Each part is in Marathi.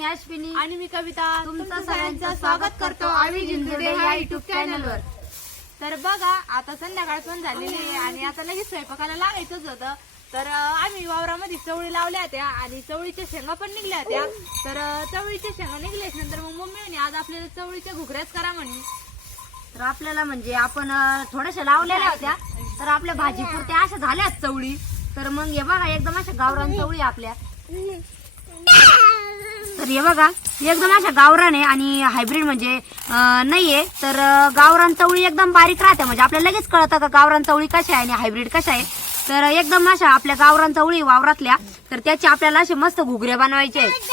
मी अश्विनी आणि मी कविता. तुमचं सगळ्यांचं स्वागत करतो आम्ही जिंजुडे ह्या युट्यूब चॅनलवर तर बघा आता संध्याकाळ पण झालेली आहे आणि आता लगेच स्वयंपाकाला लागायचंच होतं. तर आम्ही वावरामध्ये चवळी लावल्या होत्या आणि चवळीच्या शेंगा पण निघल्या होत्या. तर चवळीच्या शेंगा निघल्याच नंतर मग मम्मी म्हणे आज आपल्याला चवळीच्या घुगऱ्याच करा म्हणे. तर आपल्याला म्हणजे आपण थोड्याशा लावलेल्या होत्या. तर आपल्या भाजीपुरत्या अशा झाल्याच चवळी. तर मग हे बघा एकदम अशा गावरान चवळी आपल्या. हे बघा एकदम अशा गावरान आहे आणि हायब्रिड म्हणजे नाहीये. तर गावरान चवळी एकदम बारीक राहते. म्हणजे आपल्याला लगेच कळतं का गावरान चवळी कशा आहे आणि हायब्रिड कशा आहे. तर एकदम अशा आपल्या गावरान चवळी वावरातल्या तर त्याची आपल्याला असे मस्त घुगऱ्या बनवायचे आहेत.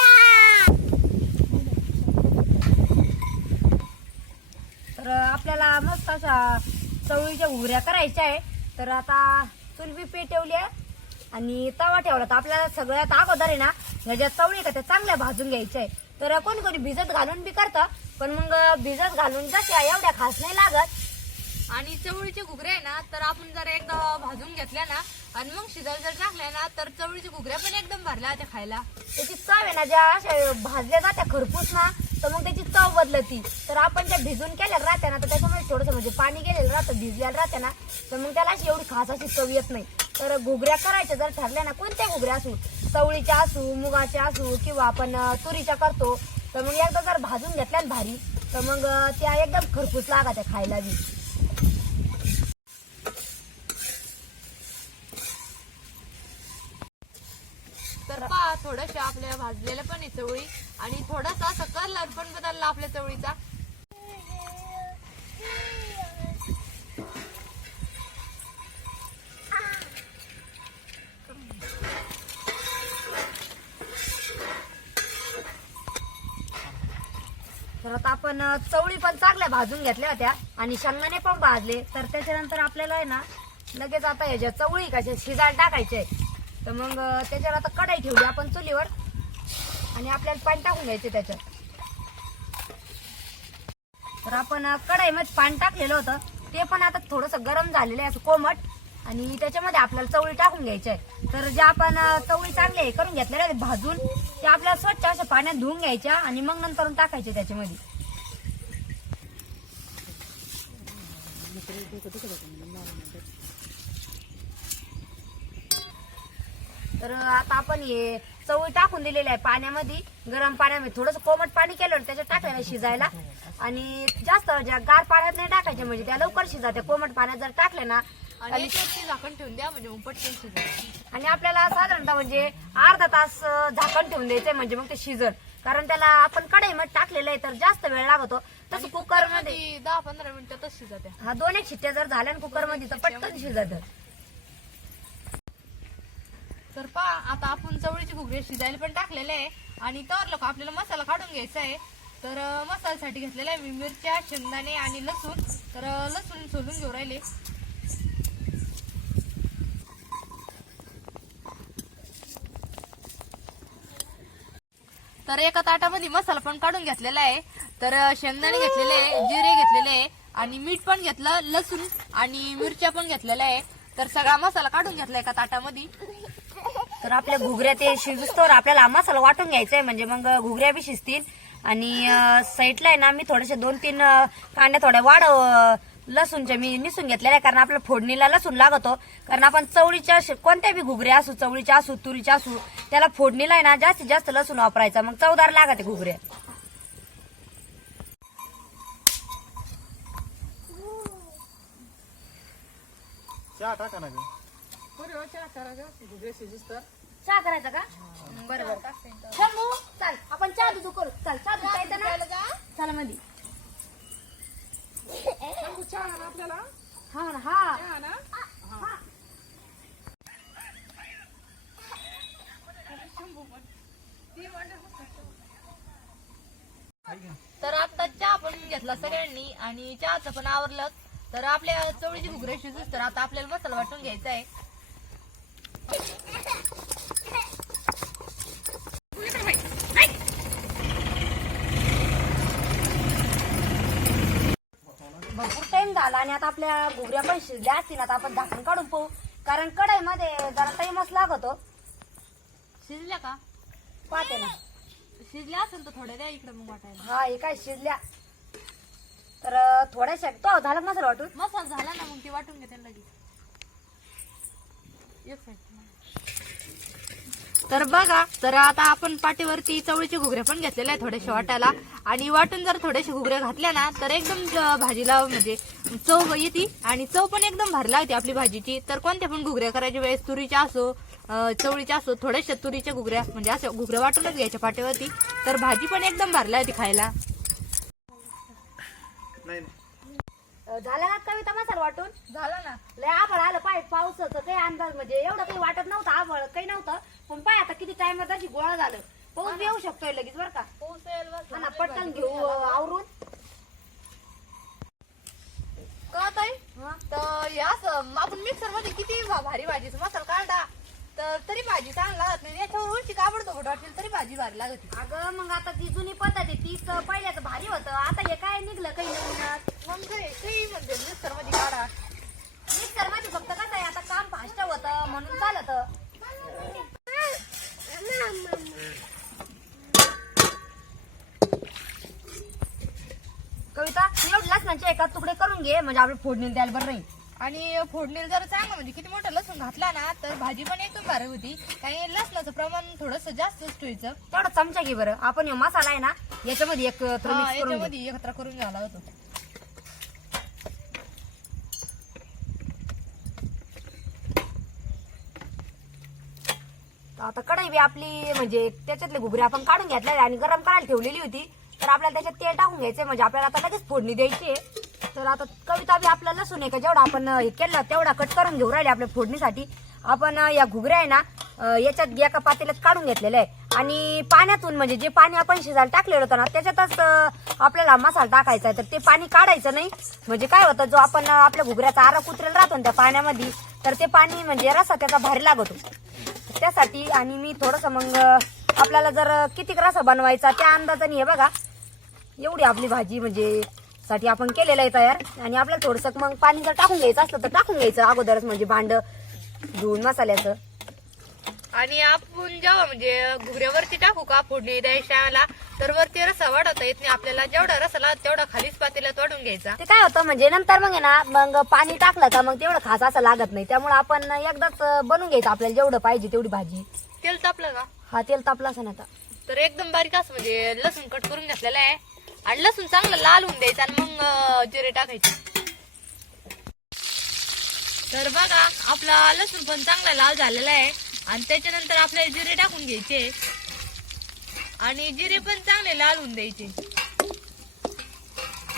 तर आपल्याला मस्त अशा चवळीच्या घुगऱ्या करायच्या आहे. तर आता चुलबी पेटवली आहे. आणि तवा ठेवला तर आपल्याला सगळ्यात अगोदर आहे ना ह्या ज्या चवळी का त्या चांगल्या भाजून घ्यायच्या आहे तर कोणी कोणी भिजत घालून बी करतं पण मग भिजत घालून जशा एवढ्या खास नाही लागत. आणि चवळीचे घुगरे आहे ना तर आपण जर एकदा भाजून घेतल्या ना आणि मग शिजायला जर टाकल्या ना तर चवळीचे घुगऱ्या पण एकदम भरल्या त्या खायला. त्याची चव आहे ना ज्या अशा भाजल्या जात्या खरपूस ना तर मग त्याची चव बदलती. तर आपण त्या भिजून केल्या राहत्या ना तर त्याच्यामध्ये थोडंसं म्हणजे पाणी गेलेलं राहतं भिजलेलं राहत्या ना तर मग त्याला अशी एवढी खास अशी चव येत नाही. तर घुगऱ्या करायच्या जर ठरल्या ना कोणत्या घुगऱ्या असू? चवळीच्या असू मुगाच्या असू किंवा आपण तुरीच्या करतो तर मग एकदा जर भाजून घेतल्या ना भारी तर मग त्या एकदम खरपूस लागायच्या खायला बी. तर पहा थोड्याशा आपल्या भाजलेल्या पण आहे चवळी आणि थोडासा असं कलर पण बदलला आपल्या चवळीचा. तर आता आपण चवळी पण चांगल्या भाजून घेतल्या होत्या आणि शेंगदाणे पण भाजले. तर त्याच्यानंतर आपल्याला आहे ना लगेच आता ह्याच्या चवळी कशा शिजायला टाकायचे तर मग त्याच्यावर आता कढाई ठेवली आपण चुलीवर आणि आपल्याला पाणी टाकून घ्यायचे त्याच्यात. तर आपण कढाईमध्ये पाणी टाकलेलं होतं. ते पण आता थोडंसं गरम झालेलं आहे असं कोमट. आणि त्याच्यामध्ये आपल्याला चवळी टाकून घ्यायची आहे. तर जे आपण चवळी चांगले हे करून घेतलेल्या भाजून ते आपल्याला स्वच्छ अशा पाण्यात धुवून घ्यायच्या आणि मग नंतर टाकायचे त्याच्यामध्ये. तर आता आपण हे चवळी टाकून दिलेली आहे पाण्यामध्ये. गरम पाण्यामध्ये थोडंसं कोमट पाणी केलं त्याच्यात टाकायला शिजायला. आणि जास्त ज्या गार पाण्यात नाही टाकायचे म्हणजे त्या लवकर शिजात्या. कोमट पाण्यात जर टाकले ना आणि ठेवून द्या म्हणजे आणि आपल्याला साधारणतः म्हणजे अर्धा तास झाकण ठेवून द्यायचंय म्हणजे मग ते शिजल कारण त्याला आपण कढईमध्ये टाकलेलं आहे तर जास्त वेळ लागतो. तसं कुकरमध्ये दहा पंधरा मिनिटातच शिजत्या. हा दोन एक शिट्ट्या जर झाल्या कुकरमध्ये तर पटकन शिजत तर पहा आता आपण चवळीचे घुगरे शिजायला पण टाकलेले आहे. आणि तर लोक आपल्याला मसाला काढून घ्यायचा आहे. तर अं, मसाल्यासाठी घेतलेला आहे मी मिरच्या शेंगदाणे आणि लसूण. तर अं, लसूण सोलून घेऊ राहिले. तर एका ताटामध्ये मसाला पण काढून घेतलेला आहे. तर शेंगदाणे घेतलेले आहे जिरे घेतलेले आहे आणि मीठ पण घेतलं लसूण आणि मिरच्या पण घेतलेल्या आहे. तर सगळा मसाला काढून घेतला एका ताटामध्ये. तर आपल्या घुगऱ्या ते शिजस्तोवर आपल्याला मसाला वाटून घ्यायचा आहे म्हणजे मग घुगऱ्या बी शिजतील. आणि साईडला आहे ना मी थोडेसे दोन तीन कांड्या थोड्या वाढ लसूणच्या मी निसून घेतलेल्या आहे कारण आपल्या फोडणीला लसूण लागतो. कारण आपण चवळीच्या कोणत्या बी घुगऱ्या असू चवळीच्या असू तुरीच्या असू त्याला फोडणीला आहे ना जास्तीत जास्त लसूण वापरायचा. मग चवदार लागते घुगऱ्या चहा टाका ना ग. चहा करायचा का? बरं बरं. चल मग, चाल आपण चहा दुधू करू. चाल चहा दूध प्यायचं ना? चला मध्ये हा ना हा. हा. तर आता चहा पण घेतला सगळ्यांनी आणि चहाचं पण आवरलं. तर आपल्या चवळीची घुगरे शिजूस तर आता आपल्याला मसाला वाटून घ्यायचा आहे भरपूर टाइम झाला आणि आता आपल्या घुगऱ्या पण शिजल्या असतील आता आपण झाकण काढून पाहू. कारण कढईमध्ये जरा टाइमच लागतो. शिजल्या का? पाहते ना. शिजल्या असेल तर थोड्या द्या इकडे मग वाटायला. हा हे काय शिजल्या. तर थोड्याशा. तो झाला मसाला वाटून? मसाला झाला ना मग ती वाटून घेते लगेच. एक second. तर बघा तर आता आपण पाठीवरती चवळीचे घुगऱ्या पण घेतलेल्या आहे थोड्याशा वाटायला. आणि वाटून जर थोडेसे घुगऱ्या घातल्या ना तर एकदम भाजीला म्हणजे चव येते आणि चव पण एकदम भरला होती आपली भाजीची. तर कोणत्या पण घुगऱ्या करायच्या वेळेस तुरीच्या असो चवळीच्या असो थोड्याशा तुरीच्या घुगऱ्या म्हणजे असं घुगऱ्या वाटूनच घ्यायच्या पाठीवरती. तर भाजी पण एकदम भरला होती खायला. झाला ना कविता मसाला वाटून? झालं ना. लय आभाळ आलं पाय पावसाचं काही अंदाज म्हणजे एवढं काही वाटत नव्हतं आभाळ काही नव्हतं. पण पाय आता किती टाइम अशी गोळा झालं. पाऊस येऊ शकतोय लगेच बरं का. हा ना पटकन घेऊ आवरून. का ताई. तर हे असं आपण मिक्सरमध्ये किती भा- भारी भाजीचा मसाला काढला. तर तरी भाजी चांगला लागत नाही. याच्यावर उलची काबड वाटेल तरी भाजी भारी लागत अगं मग आता ती जुनी पद्धत आहे तीच पहिल्याचं भारी होतं. आता हे काय निघलं काही नवीनच मग काय काही म्हणते मिक्सरमध्ये काढा. मिक्सरमध्ये फक्त कसं आहे आता काम फास्ट होतं म्हणून चालत कविता एवढं लसणाचे एका तुकडे करून घे म्हणजे आपले फोडणी द्यायला बरं नाही आणि फोडणीला जर चांगलं म्हणजे किती मोठं लसूण घातला ना तर भाजी पण एकदम भारी होती. काही लसणाचं प्रमाण थोडस जास्तच ठेवायचं तेवढा चमचा घे बरं. आपण हे मसाला आहे ना याच्यामध्ये एक हा. याच्यामध्ये एकत्र करून घ्यावा लागत होतं आता कढई बी आपली म्हणजे त्याच्यातले घुगरे आपण काढून घेतले आणि गरम करायला ठेवलेली होती. तर आपल्याला त्याच्यात तेल टाकून घ्यायचंय. म्हणजे आपल्याला आता लगेच फोडणी द्यायची आहे. तर आता कविता बी आपल्याला लसूण आहे का? जेवढा आपण हे केलं तेवढा कट करून घेऊ राहिले आपल्या फोडणीसाठी. आपण या घुगऱ्या आहे ना याच्यात एका पातेल्यात काढून घेतलेलं आहे. आणि पाण्यातून म्हणजे जे पाणी आपण शिजायला टाकलेलं होतं ना त्याच्यातच आपल्याला मसाला टाकायचा आहे. तर ते पाणी काढायचं नाही. म्हणजे काय होतं जो आपण आपल्या घुगऱ्याचा आरा कुत्रेला राहतो ना त्या पाण्यामध्ये तर ते पाणी म्हणजे रसा त्याचा भारी लागतो. त्यासाठी आणि मी थोडंसं मग आपल्याला जर किती रसा बनवायचा त्या अंदाजाने हे बघा. एवढी आपली भाजी म्हणजे साठी आपण केलेलं आहे तयार. आणि आपल्याला थोडस मग पाणी जर टाकून घ्यायचं असलं तर टाकून घ्यायचं अगोदरच म्हणजे भांड धुवून मसाल्याचं. आणि आपण जेव्हा म्हणजे घुगऱ्यावरती टाकू का फोडणी द्यायच्याला तर वरती रसा वाढवता येत नाही. आपल्याला जेवढा रसा लागत तेवढा खालीच पातेल्यात वाढून घ्यायचा. ते काय होतं म्हणजे नंतर मग ना मग पाणी टाकलं का मग तेवढं खास असं लागत नाही. त्यामुळे आपण एकदाच बनवून घ्यायचं आपल्याला जेवढं पाहिजे तेवढी भाजी. तेल तापलं का? हा तेल तापला असं आता तर एकदम बारीक असं म्हणजे लसूण कट करून घेतलेला आहे. आणि लसूण चांगलं लाल होऊन द्यायचं आणि मग जिरे टाकायचे. तर बघा आपला लसूण पण चांगला लाल झालेला आहे. आणि त्याच्यानंतर आपल्याला जिरे टाकून घ्यायचे. आणि जिरे पण चांगले लाल होऊन द्यायचे.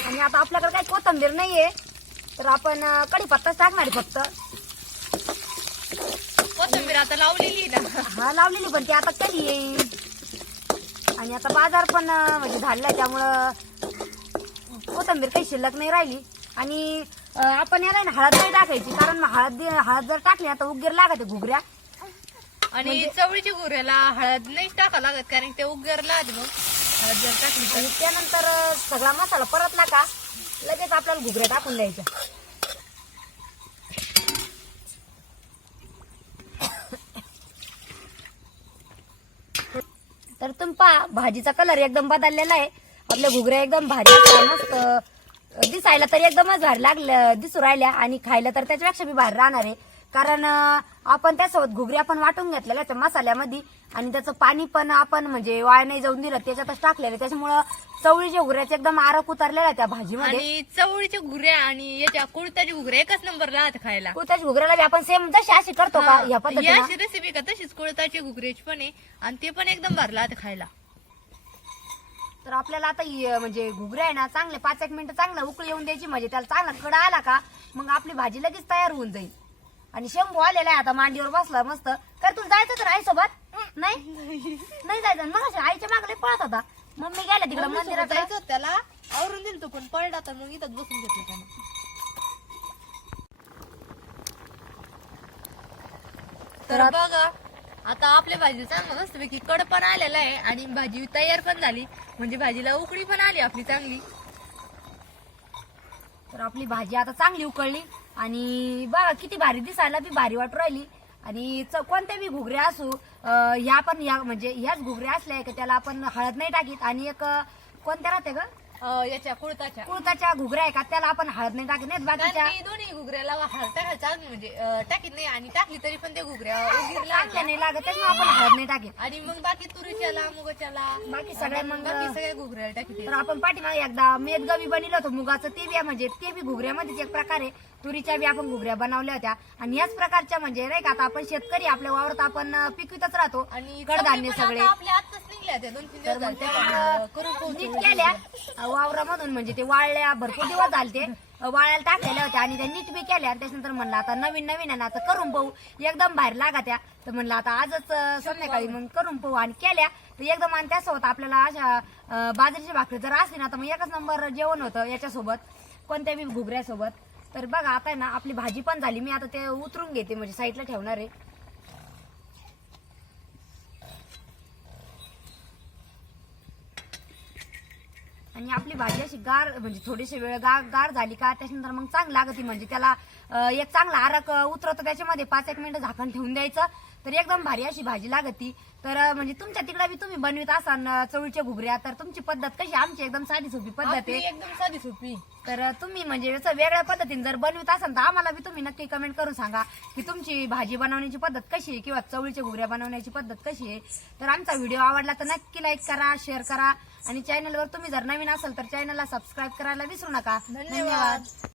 आणि आता आपल्याकडे काही कोथंबीर नाहीये. तर आपण कढीपत्ताच टाकणार फक्त. कोथिंबीर आता लावलेली आहे ना. हा लावलेली पण ती आता कधी येईल आणि आता बाजार पण म्हणजे झालेला त्यामुळं कोथंबीर काही शिल्लक नाही राहिली. आणि आपण याला ना हळद नाही टाकायची कारण हळद हळद जर टाकली ना तर उगीर लागते घुगऱ्या. आणि चवळीच्या गुऱ्याला हळद नाही टाका लागत कारण ते उगरला आधी मग. हळद जर टाकली त्यानंतर सगळा मसाला परतला का लगेच आपल्याला घुगऱ्या टाकून द्यायच्या. तर तुम्ही पहा. भाजीचा कलर एकदम बदललेला आहे. आपल्या घुगऱ्या एकदम भारी मस्त. दिसायला तर एकदमच भारी लागलं दिसू राहिल्या आणि खायला तर त्याच्यापेक्षा बी भारी राहणार आहे. कारण आपण त्यासोबत घुगऱ्या पण वाटून घेतलेल्या त्या मसाल्यामध्ये. आणि त्याचं पाणी पण आपण म्हणजे वाया नाही जाऊन दिलं त्याच्यातच टाकलेलं त्याच्यामुळं चवळीच्या घुगऱ्याचे एकदम आरक उतरलेला आहे त्या भाजीमध्ये. आणि चवळीच्या घुगऱ्या आणि याच्या कुळताची घुगऱ्या एकच नंबर राहत खायला. कुळथाच्या घुगऱ्याला बी आपण सेम जशी अशी करतो का या पद्धतीने? अशी रेसिपी का तशीच कुळताची घुगऱ्याची पण आहे आणि ते पण एकदम भरला खायला. तर आपल्याला आता म्हणजे घुगऱ्या आहे ना चांगले पाच एक मिनिटं चांगलं उकळी येऊन द्यायची म्हणजे त्याला चांगला कडा आला का मग आपली भाजी लगेच तयार होऊन जाईल. आणि शंभू आलेला आहे आता मांडीवर बसला मस्त. काय तुला जायचं तर आई सोबत. नाही? नाही जायचं. मग आईच्या मागले पळत होता. मम्मी गेल्या तिकडे मंदिरात जायचं होतं त्याला. आवरून दिलं तो पण पडला तर मग इथंच बसून घेतलं त्यानं. तर बघा आता आपल्या भाजी चांगलं मस्तपैकी कड पण आलेला आहे आणि भाजी तयार पण झाली. म्हणजे भाजीला उकळी पण आली आपली चांगली. तर आपली भाजी आता चांगली उकळली. आणि बघा किती भारी दिसायला बी भारी वाटू राहिली. आणि च- कोणत्या बी घुगऱ्या असू या पण या म्हणजे ह्याच घुगऱ्या असल्या की त्याला आपण हळद नाही टाकीत आणि एक कोणत्या राहते ग? अं, याच्या कुळताच्या. कुळताच्या घुगऱ्या आहे का? त्याला आपण हळद नाही टाकत नाही बाकीच्या कारण की दोन्ही घुगऱ्याला हळद टाकायचं म्हणजे अं, टाकीत नाही आणि टाकली तरी पण ते घुगऱ्या उगीरला चांगल्या नाही लागत त्याच्यामुळे आपण हळद नाही टाकीत. आणि मग बाकी तुरीच्याला मुगाच्याला बाकी सगळ्या मग बाकी सगळ्या घुगऱ्याला टाकीत तर आपण पाठीमागे एकदा मेदगवी बनवलं होतं मुगाचं ते बी म्हणजे ते बी घुगऱ्यामध्येच एक प्रकारे तुरीच्या बी आपण घुगऱ्या बनवल्या होत्या. आणि याच प्रकारच्या म्हणजे नाही का आता आपण शेतकरी आपल्या वावरात आपण अं, पिकवितच राहतो. आणि कडधान्य सगळे. आपल्या आत्ताच निघल्या त्या दोन तीन दिवस झाले त्या करून खाऊ नीट केल्या. अं, वावरामधून म्हणजे ते वाळल्या भरपूर दिवस झाले ते. अं, वाळायला टाकलेल्या होत्या आणि त्या नीट बी केल्या. आणि त्याच्यानंतर म्हणलं आता नवीन नवीन आहे ना आता करून पाहू. एकदम बाहेर लागा त्या. तर म्हणलं आता आजच अं, संध्याकाळी मग करून पाहू. आणि केल्या. तर एकदम आणि त्यासोबत आपल्याला अशा अं, बाजरीची भाकरी जर असली ना तर मग एकच नंबर जेवण होतं याच्यासोबत. कोणत्या बी घुगऱ्यासोबत तर बघा आता आहे ना आपली भाजी पण झाली. मी आता ते उतरून घेते म्हणजे साईडला ठेवणार आहे. आणि आपली भाजी अशी गार म्हणजे थोडीशी वेळ गार गार झाली का त्याच्यानंतर मग चांगली लागते. म्हणजे त्याला एक चांगला आरक अं, उतरवतो. त्याच्यामध्ये पाच एक मिनिटं झाकण ठेवून द्यायचं. तर एकदम भारी अशी भाजी लागती. तर म्हणजे तुमच्या तिकडे बी तुम्ही बनवित असाल चवळीच्या घुगऱ्या तर तुमची पद्धत कशी? आमची एकदम साधी सोपी पद्धत आहे. एकदम साधी सोपी. तर तुम्ही म्हणजे असं वेगळ्या पद्धतीने जर बनवित असाल तर आम्हाला बी तुम्ही नक्की कमेंट करून सांगा की तुमची भाजी बनवण्याची पद्धत कशी आहे किंवा चवळीच्या घुगऱ्या बनवण्याची पद्धत कशी आहे. तर आमचा व्हिडिओ आवडला तर नक्की लाईक करा शेअर करा. आणि चॅनलवर तुम्ही जर नवीन असाल तर चॅनलला सबस्क्राईब करायला विसरू नका. धन्यवाद.